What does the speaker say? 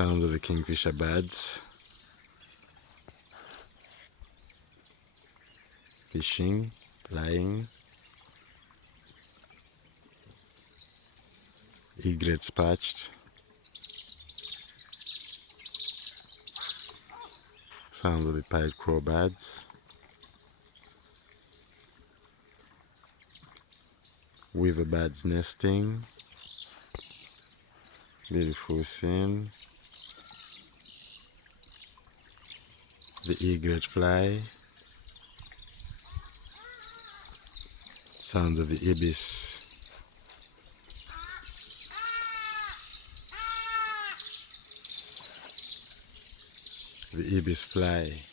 Sounds of the kingfisher birds fishing, flying. Egrets perched. Sounds of the pied crow birds. Weaver birds nesting. Beautiful scene. The egret fly. Sounds of the ibis. The ibis fly.